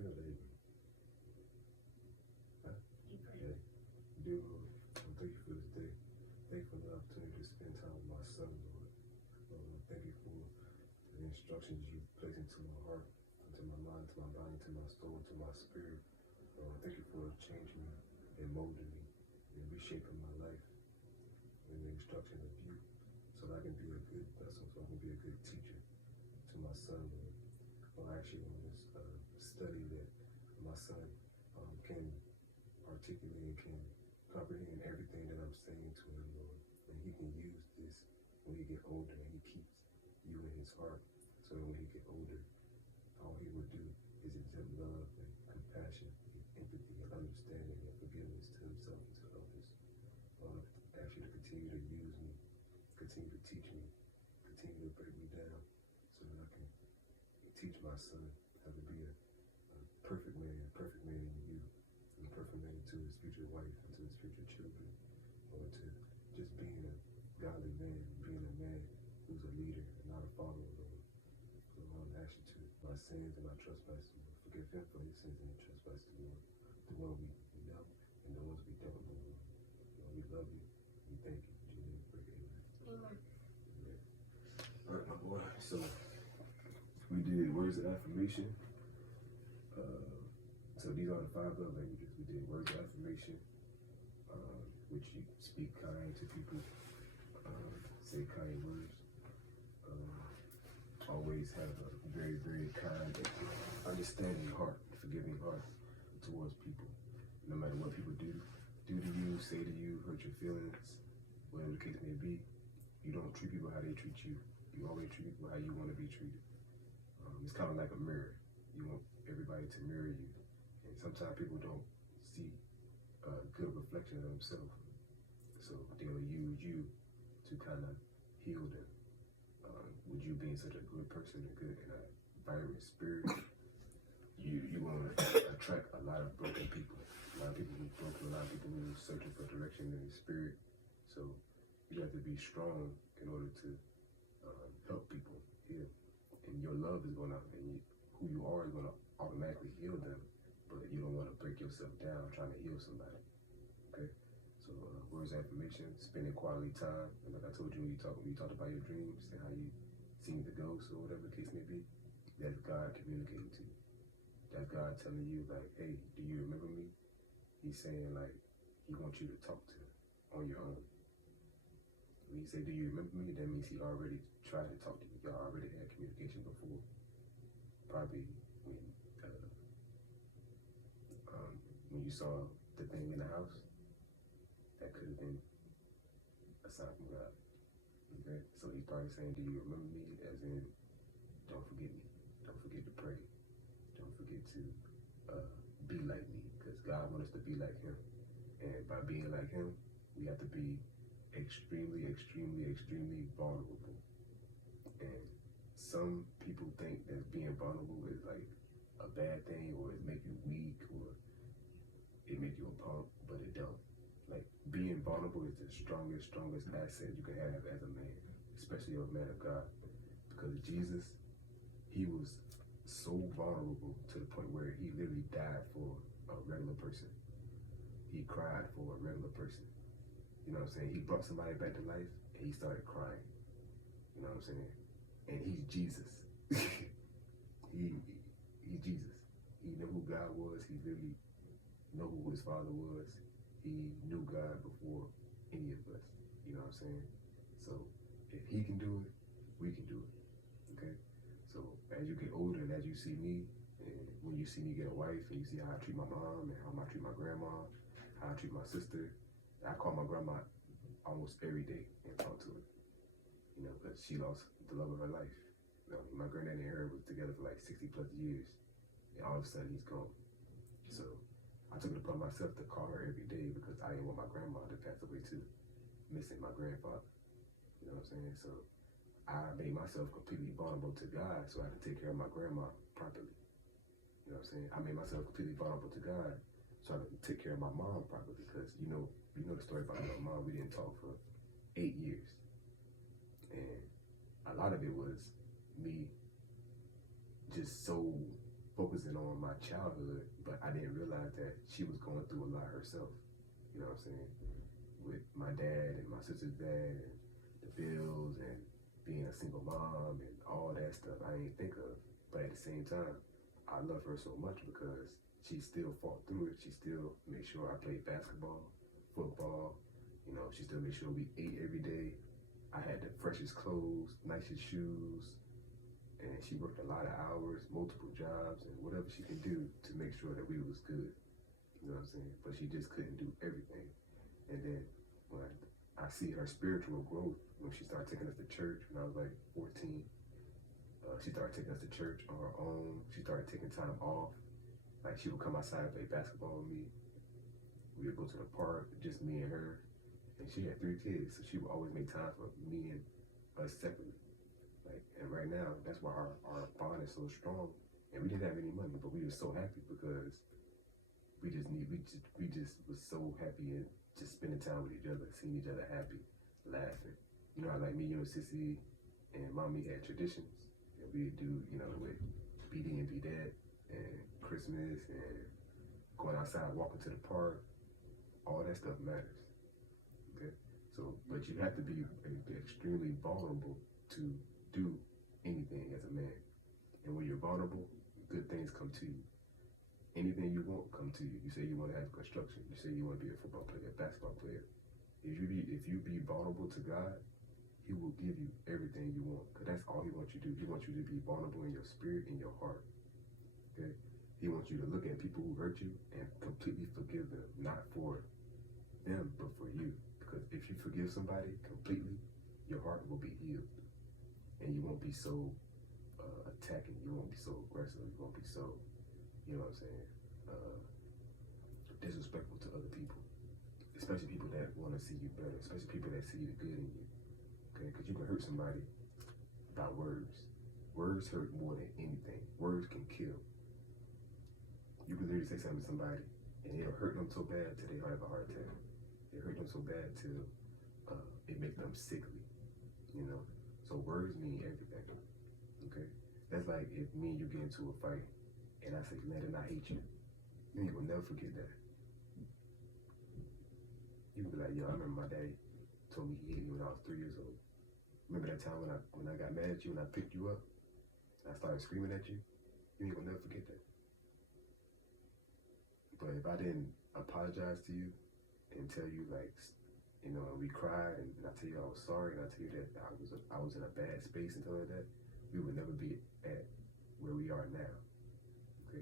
pray or lay? Huh? You pray. Yeah. Dear Lord, thank you for this day. Thank you for the opportunity to spend time with my son, Lord. Lord, thank you for the instructions you place into my heart, into my mind, to my body, to my soul, to my spirit. Lord, thank you for changing me and molding me and reshaping my life in the instruction of you so that I can be a good vessel, so I can be a good teacher to my son, Lord. Lord, I actually want this study that my son can articulate and can comprehend everything that I'm saying to him, Lord. And he can use this when he get older, and he keeps you in his heart, so that when he get older, all he will do is exhibit love and compassion and empathy and understanding and forgiveness to himself and to others. Lord, I ask you to continue to use me, continue to teach me, continue to break me down so that I can teach my son how to be a perfect man in you, and a perfect man to his future wife and to his future children, or to just being a godly man, being a man who's a leader and not a follower, Lord. So Lord, I ask you to my sins and my trespasses, Lord. Forgive him for his sins and his trespasses, Lord. The one we know and the ones we don't know, Lord. Lord, we love you. We thank you. In Jesus' name we pray. Amen. Amen. All right, my boy. So we did words of affirmation. So these are the 5 love languages. We did words of affirmation, which you speak kind to people, say kind words, always have a very, very kind, understanding heart, forgiving heart towards people. No matter what people do to you, say to you, hurt your feelings, whatever the case may be, you don't treat people how they treat you. You always treat people how you want to be treated. It's kind of like a mirror. You want everybody to mirror you. And sometimes people don't see a good reflection of themselves. So they'll use you to kind of heal them. With you being such a good person, a good and a vibrant spirit, you want to attract a lot of broken people. A lot of people who's broken, a lot of people who's searching for direction in the spirit. So you have to be strong in order to help people heal. And your love is going to, and who you are is going to automatically heal them, but you don't want to break yourself down trying to heal somebody. Okay? So words of affirmation, spending quality time, and like I told you when you talked about your dreams and how you seen the ghosts or whatever the case may be, that's God communicating to you. That's God telling you, like, hey, do you remember me? He's saying, like, he wants you to talk to him on your own. When he say, do you remember me? That means he already tried to talk to you. Y'all already had communication before. Probably when you saw the thing in the house, that could have been a sign from God. Okay? So he's probably saying, do you remember me? As in, don't forget me. Don't forget to pray. Don't forget to be like me, because God wants us to be like him. And by being like him, we have to be extremely, extremely, extremely vulnerable. And some people think that being vulnerable is like a bad thing, or it make you weak, or it make you a punk, but it don't. Like, being vulnerable is the strongest asset you can have as a man, especially a man of God. Because Jesus, he was so vulnerable to the point where he literally died for a regular person. He cried for a regular person. You know what I'm saying? He brought somebody back to life and he started crying. You know what I'm saying? And he's Jesus. he's Jesus. He knew who God was. He really knew who his father was. He knew God before any of us. You know what I'm saying? So if he can do it, we can do it. Okay? So as you get older and as you see me, and when you see me get a wife and you see how I treat my mom and how I treat my grandma, how I treat my sister, I call my grandma almost every day and talk to her. You know, because she lost the love of her life. You know, my granddad and her was together for like 60 plus years, and all of a sudden he's gone. So I took it upon myself to call her every day because I didn't want my grandma to pass away too, missing my grandfather. You know what I'm saying? So I made myself completely vulnerable to God, so I had to take care of my grandma properly. You know what I'm saying? I made myself completely vulnerable to God, so I could take care of my mom properly, because you know the story about my mom. We didn't talk for 8 years. And a lot of it was me just so focusing on my childhood, but I didn't realize that she was going through a lot herself. You know what I'm saying? With my dad and my sister's dad and the bills and being a single mom and all that stuff I didn't think of. But at the same time, I love her so much because she still fought through it. She still made sure I played basketball, football. You know, she still made sure we ate every day. I had the freshest clothes, nicest shoes, and she worked a lot of hours, multiple jobs, and whatever she could do to make sure that we was good. You know what I'm saying? But she just couldn't do everything. And then when I see her spiritual growth when she started taking us to church when I was like 14. She started taking us to church on her own. She started taking time off. Like she would come outside and play basketball with me. We would go to the park, just me and her. And she had 3 kids, so she would always make time for me and us separately. Like, and right now, that's why our bond is so strong. And we didn't have any money, but we were so happy because we just was so happy and just spending time with each other, seeing each other happy, laughing. You know how like me, you and Sissy and Mommy had traditions. And we do, you know, with BD and B Dad and Christmas and going outside, walking to the park. All that stuff matters. Okay, so but you have to be extremely vulnerable to do anything as a man. And when you're vulnerable, good things come to you. Anything you want come to you. You say you want to have construction. You say you want to be a football player, a basketball player. If you be vulnerable to God, He will give you everything you want. Because that's all He wants you to do. He wants you to be vulnerable in your spirit and your heart. Okay? He wants you to look at people who hurt you and completely forgive them, not for them, but for you. Because if you forgive somebody completely, your heart will be healed. And you won't be so attacking. You won't be so aggressive. You won't be so, you know what I'm saying, disrespectful to other people. Especially people that want to see you better. Especially people that see the good in you. Okay? Because you can hurt somebody by words. Words hurt more than anything. Words can kill. You can literally say something to somebody and it'll hurt them so bad till they have a heart attack. It hurt them so bad till it makes them sickly, you know? So words mean everything, okay? That's like if me and you get into a fight and I say, Landon, I hate you. You will never forget that. You can be like, yo, I remember my daddy told me he hated me when I was 3 years old. Remember that time when I got mad at you and I picked you up? I started screaming at you? You will never forget that. But if I didn't apologize to you and tell you, like, you know, we cried and I tell you I was sorry and I tell you that I was in a bad space and stuff like that, we would never be at where we are now. Okay?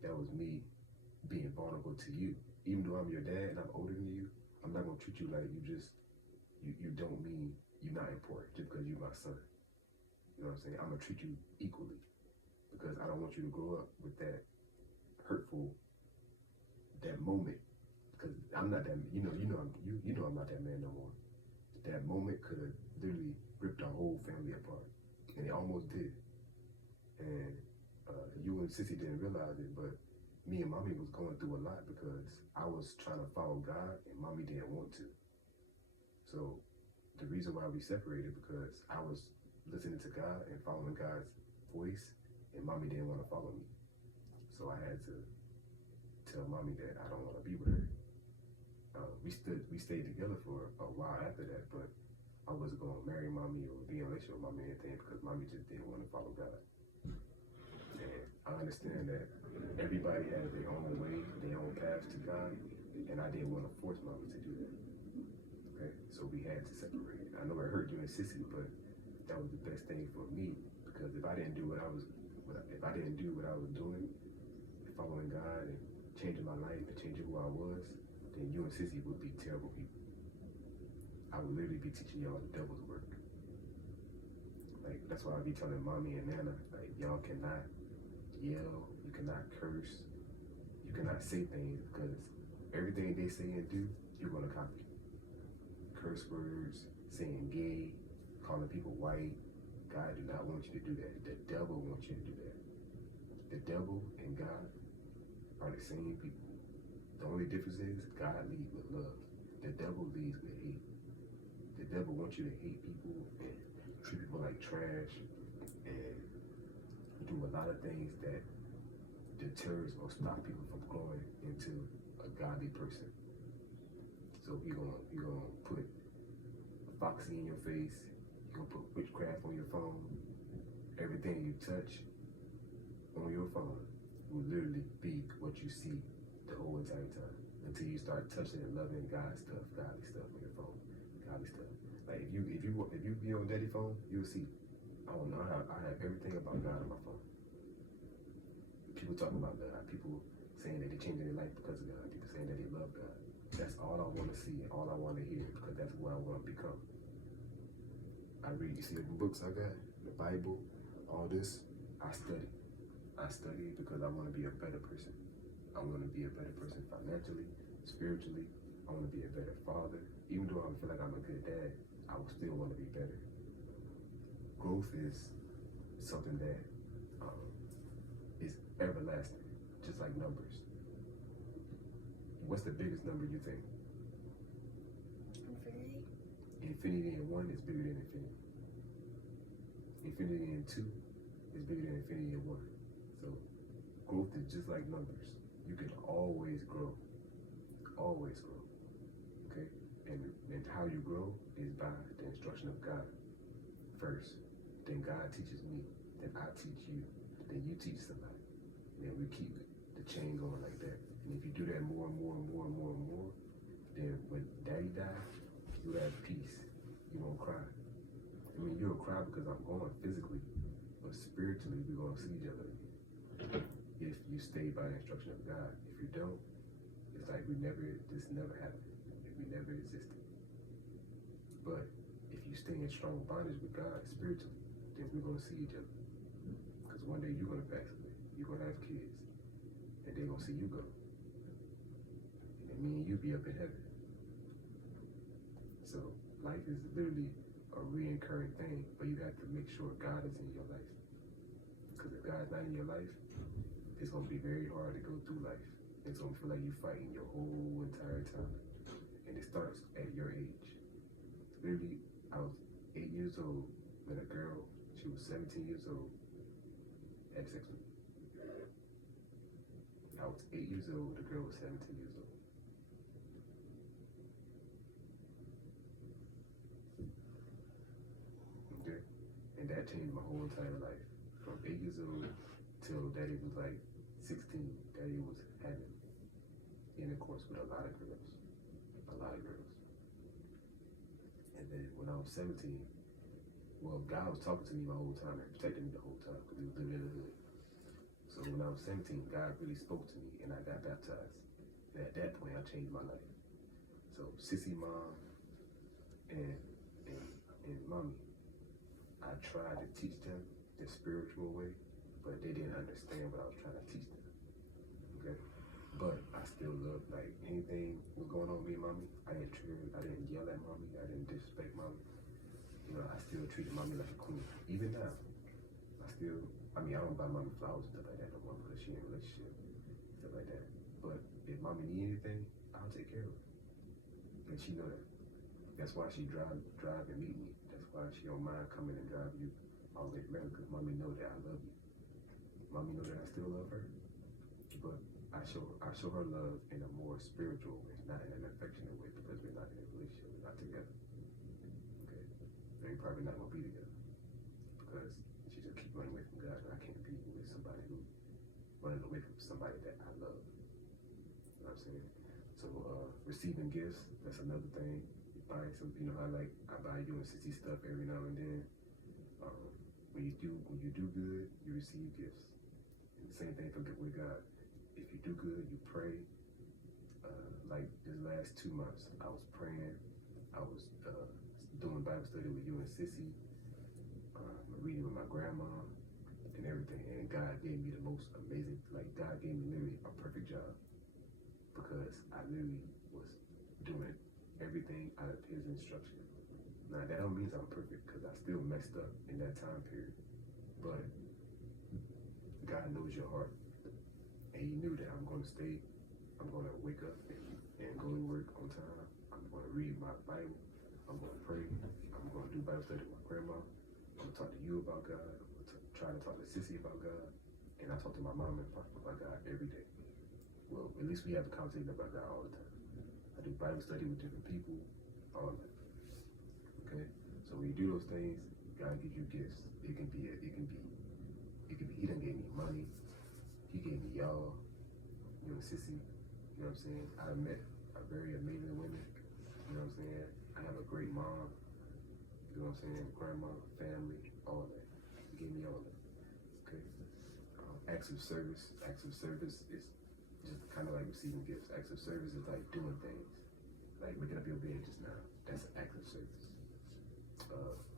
That was me being vulnerable to you. Even though I'm your dad and I'm older than you, I'm not gonna treat you like you don't mean you're not important just because you're my son. You know what I'm saying? I'm gonna treat you equally because I don't want you to grow up with that hurtful, that moment, because I'm not that, you know I'm not that man no more. That moment could have literally ripped our whole family apart, and it almost did. And you and Sissy didn't realize it, but me and Mommy was going through a lot because I was trying to follow God, and Mommy didn't want to. So the reason why we separated because I was listening to God and following God's voice, and Mommy didn't want to follow me. So I had to tell Mommy that I don't want to be with her. We stayed together for a while after that, but I wasn't going to marry Mommy or be in a relationship with Mommy or anything because Mommy just didn't want to follow God. And I understand that everybody has their own way, their own path to God, and I didn't want to force Mommy to do that. Okay, so we had to separate. I know it hurt you and Sissy, but that was the best thing for me because if I didn't do what I was doing, following God and changing my life and changing who I was, then you and Sissy would be terrible people. I would literally be teaching y'all the devil's work. Like, that's why I be telling Mommy and Nana, like, y'all cannot yell, you cannot curse, you cannot say things because everything they say and do, you're gonna copy. Curse words, saying gay, calling people white. God do not want you to do that. The devil wants you to do that. The devil and God are the same people. The only difference is God leads with love. The devil leads with hate. The devil wants you to hate people and treat people like trash and do a lot of things that deters or stop people from growing into a godly person. So he gonna put foxy in your face. He gonna put witchcraft on your phone. Everything you touch on your phone will literally be what you see the whole entire time until you start touching and loving God's stuff, godly stuff on your phone, godly stuff. Like if you be on daddy phone, you'll see. I don't know. I have everything about God on my phone. People talking about God. People saying that they're changing their life because of God. People saying that they love God. That's all I want to see and all I want to hear because that's who I want to become. I read, you see the books I got, the Bible, all this. I study. I study because I want to be a better person. I want to be a better person financially, spiritually. I want to be a better father. Even though I feel like I'm a good dad, I will still want to be better. Growth is something that is everlasting, just like numbers. What's the biggest number you think? Infinity. Infinity in 1 is bigger than infinity. Infinity in 2 is bigger than infinity in 1. So growth is just like numbers. You can always grow. Always grow. Okay? And how you grow is by the instruction of God first. Then God teaches me. Then I teach you. Then you teach somebody. And then we keep the chain going like that. And if you do that more and more and more and more and more, then when daddy dies, you have peace. You won't cry. I mean, you'll cry because I'm going physically, but spiritually, we're going to see each other if you stay by the instruction of God. If you don't, it's like this never happened. We never existed. But if you stay in strong bondage with God spiritually, then we're going to see each other. Because one day you're going to pass away. You're going to have kids. And they're going to see you go. And me and you be up in heaven. So life is literally a reoccurring thing, but you have to make sure God is in your life. Because if God's not in your life, it's going to be very hard to go through life. It's going to feel like you're fighting your whole entire time. And it starts at your age. Literally, I was 8 years old when a girl, she was 17 years old, had sex with me. I was 8 years old, the girl was 17 years old. Okay? And that changed my whole entire life. From 8 years old till daddy was like 16, daddy was having intercourse with a lot of girls. A lot of girls. And then when I was 17, well, God was talking to me my whole time and protecting me the whole time because he was living in the hood. So when I was 17, God really spoke to me and I got baptized. And at that point, I changed my life. So Sissy, Mom, and Mommy, I tried to teach them the spiritual way, but they didn't understand what I was trying to teach them. Okay? But I still love, like, anything was going on with me and Mommy. I didn't trigger, I didn't yell at Mommy, I didn't disrespect Mommy. You know, I still treated Mommy like a queen. Even now, I don't buy Mommy flowers and stuff like that no more because she in a relationship, stuff like that. But if Mommy need anything, I'll take care of her. And she know that. That's why she drive and meet me. That's why she don't mind coming and drive you all the way around because Mommy know that I love you. Mommy know that I still love her. But I show her love in a more spiritual way, not in an affectionate way because we're not in a relationship, we're not together. Okay? We're probably not gonna be together because she just keep running away from God and I can't be with somebody who running away from somebody that I love. You know what I'm saying? So receiving gifts, that's another thing. Buying some, I buy you and Sissy stuff every now and then. When you do good, you receive gifts. And the same thing with God. If you do good, you pray. Like this last 2 months, I was praying. I was doing Bible study with you and Sissy. Reading with my grandma and everything. And God gave me the most amazing, God gave me literally a perfect job because I literally was doing everything out of his instruction. Now that don't mean I'm perfect because I still messed up in that time period. But God knows your heart. And he knew that I'm going to wake up and go to work on time. I'm going to read my Bible. I'm going to pray. I'm going to do Bible study with my grandma. I'm going to talk to you about God. I'm going to try to talk to Sissy about God. And I talk to my mom and papa about God every day. Well, at least we have a conversation about God all the time. I do Bible study with different people, all of that. Okay? So when you do those things, God gives you gifts. It can be, he done gave me money. He gave me y'all, you know, sissy, you know what I'm saying? I met a very amazing women, you know what I'm saying? I have a great mom, you know what I'm saying? Grandma, family, all that. He gave me all that. Okay? Acts of service. Acts of service is just kind of like receiving gifts. Acts of service is like doing things. Like making up your bed just now. That's an act of service.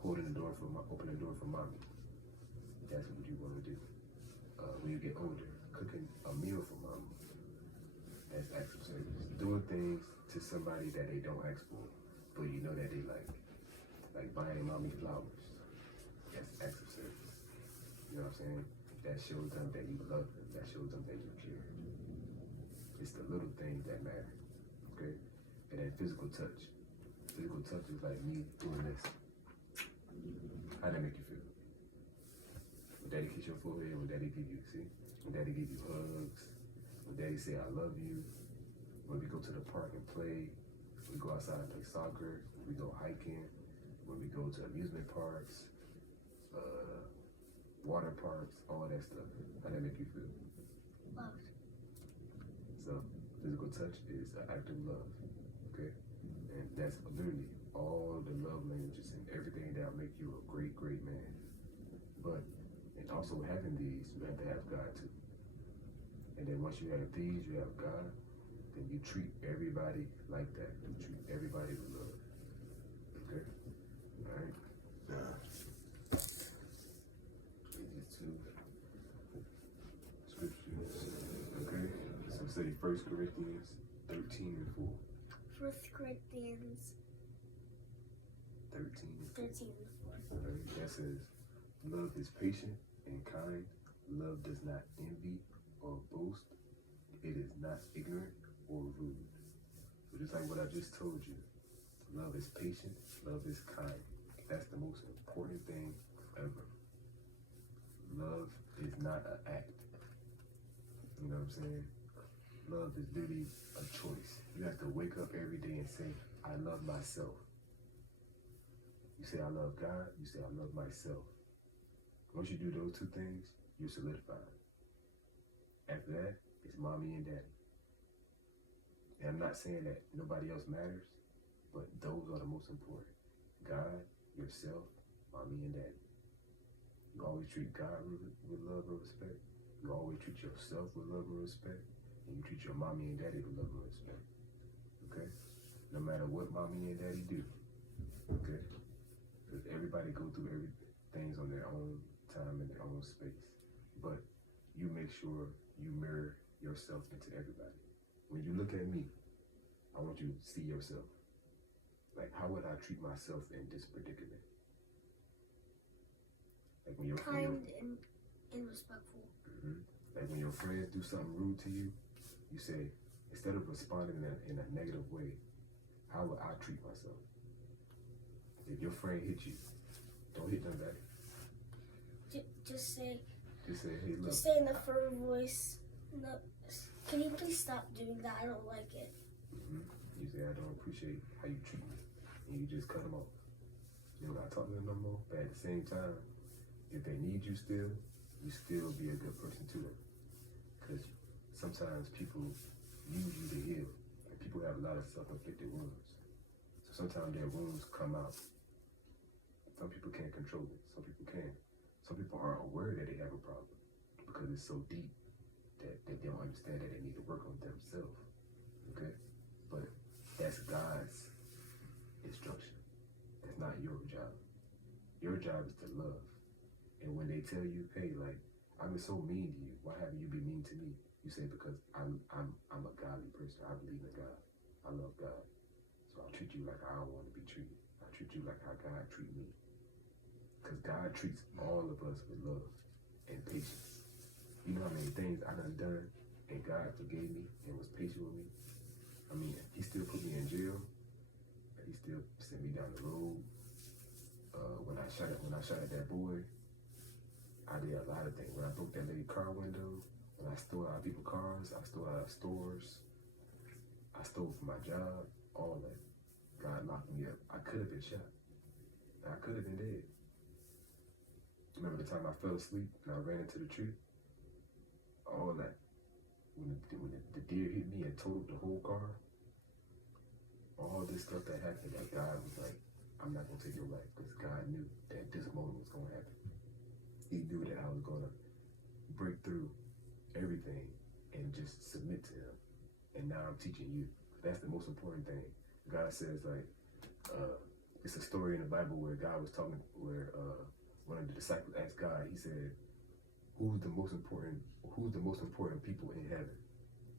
Opening the door for mommy. That's what you want to do. When you get older, cooking a meal for mama. That's acts of service. Doing things to somebody that they don't ask for, but you know that they like buying mommy flowers. That's acts of service. You know what I'm saying? That shows them that you love them. That shows them that you care. It's the little things that matter. Okay? And then physical touch. Physical touch is like me doing this. How that make you feel? When daddy kiss your forehead, when daddy give you, see? When daddy give you hugs, when daddy say I love you, when we go to the park and play, we go outside and play soccer, we go hiking, when we go to amusement parks, water parks, all that stuff. How that make you feel? Loved. So physical touch is an act of love, okay? And that's literally all the love languages and everything that'll make you a great, great man. But in also having these, you have to have God too. And then once you have these, you have God, then you treat everybody like that. You treat everybody with love. Okay? All right? These two scriptures. Okay? So say 1 Corinthians 13 and 4. 1 Corinthians 13 and 4. 13 and 4. All right? That says, love is patient and kind. Love does not envy or boast. It is not ignorant or rude. So just like what I just told you, love is patient, love is kind. That's the most important thing ever. Love is not an act. You know what I'm saying? Love is really a choice. You have to wake up every day and say, I love myself. You say, I love God. You say, I love myself. Once you do those two things, you're solidified. After that, it's mommy and daddy. And I'm not saying that nobody else matters, but those are the most important. God, yourself, mommy and daddy. You always treat God with love and respect. You always treat yourself with love and respect. And you treat your mommy and daddy with love and respect. Okay? No matter what mommy and daddy do. Okay? Because everybody go through things on their own time and their own space. But you make sure you mirror yourself into everybody. When you look at me, I want you to see yourself. Like, how would I treat myself in this predicament? Like when you're Kind and respectful. Like when your friends do something rude to you, you say, instead of responding in a negative way, how would I treat myself? If your friend hit you, don't hit them back. Just say, hey, look. Just say in a firm voice, no, can you please stop doing that? I don't like it. You say, I don't appreciate how you treat me. And you just cut them off. You don't gotta talk to them no more. But at the same time, if they need you still be a good person to them. Because sometimes people use you to heal. And people have a lot of self-inflicted wounds. So sometimes their wounds come out. Some people can't control it. Some people can. Some people aren't aware that they have a problem because it's so deep that they don't understand that they need to work on themselves. Okay? But that's God's instruction. That's not your job. Your job is to love. And when they tell you, hey, like, I've been so mean to you, why haven't you been mean to me? You say, because I'm a godly person. I believe in God. I love God. So I'll treat you like I want to be treated. I'll treat you like how God treat me. Because God treats all of us with love and patience. You know how many things I done and God forgave me and was patient with me? I mean, he still put me in jail. He still sent me down the road. When I shot at that boy, I did a lot of things. When I broke that lady car window, when I stole out people's cars, I stole out of stores, I stole from my job, all that. God locked me up. I could have been shot. I could have been dead. Remember the time I fell asleep and I ran into the tree? All that. When the deer hit me and totaled the whole car, all this stuff that happened, that God was like, I'm not going to take your life, because God knew that this moment was going to happen. He knew that I was going to break through everything and just submit to him. And now I'm teaching you. That's the most important thing. God says, like, it's a story in the Bible where God was talking, where one of the disciples asked God, he said, who's the most important people in heaven?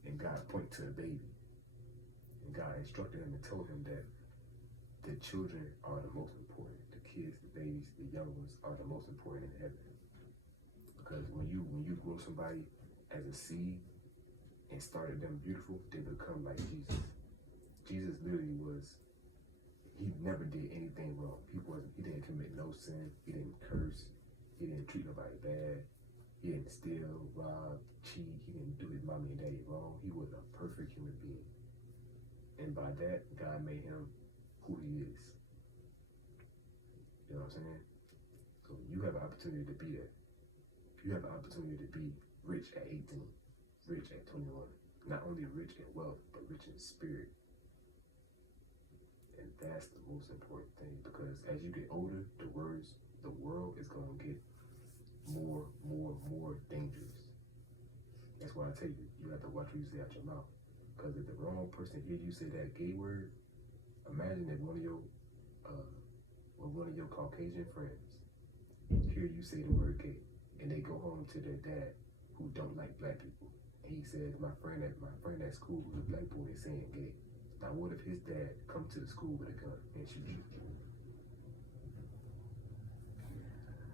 And God pointed to a baby. And God instructed him and told him that the children are the most important. The kids, the babies, the young ones are the most important in heaven. Because when you grow somebody as a seed and started them beautiful, they become like Jesus. Jesus literally he never did anything wrong. He didn't commit no sin. He didn't curse. He didn't treat nobody bad. He didn't steal, rob, cheat. He didn't do his mommy and daddy wrong. He was a perfect human being. And by that, God made him who he is. You know what I'm saying? So you have an opportunity to be that. You have an opportunity to be rich at 18, rich at 21. Not only rich in wealth, but rich in spirit. And that's the most important thing, because as you get older, the world is going to get more dangerous. That's why I tell you, you have to watch what you say out your mouth. Because if the wrong person hears you say that gay word, imagine if one of your Caucasian friends hear you say the word gay, and they go home to their dad who don't like black people, and he says, my friend at school who's a black boy is saying gay. Now what if his dad come to the school with a gun and shoot you?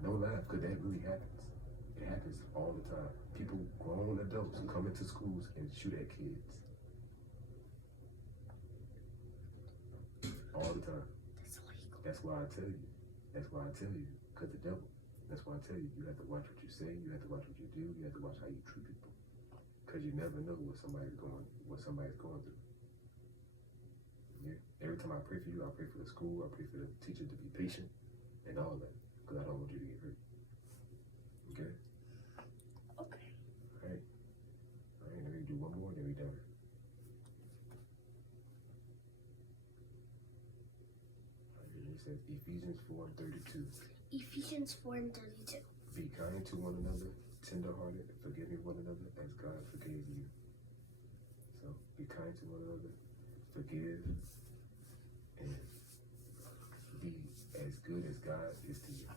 No lie, because that really happens. It happens all the time. People, grown adults, come into schools and shoot at kids. All the time. That's why I tell you. Because the devil. That's why I tell you, you have to watch what you say, you have to watch what you do, you have to watch how you treat people. Because you never know what somebody's going through. Yeah. Every time I pray for you, I pray for the school, I pray for the teachers to be patient and all that. Because I don't want you to get hurt. Okay? Okay. Alright, let me do one more, then we're done. It says Ephesians 4:32. Ephesians 4:32. Be kind to one another, tender-hearted, forgiving one another as God forgave you. So be kind to one another, forgive, and be as good as God is to you.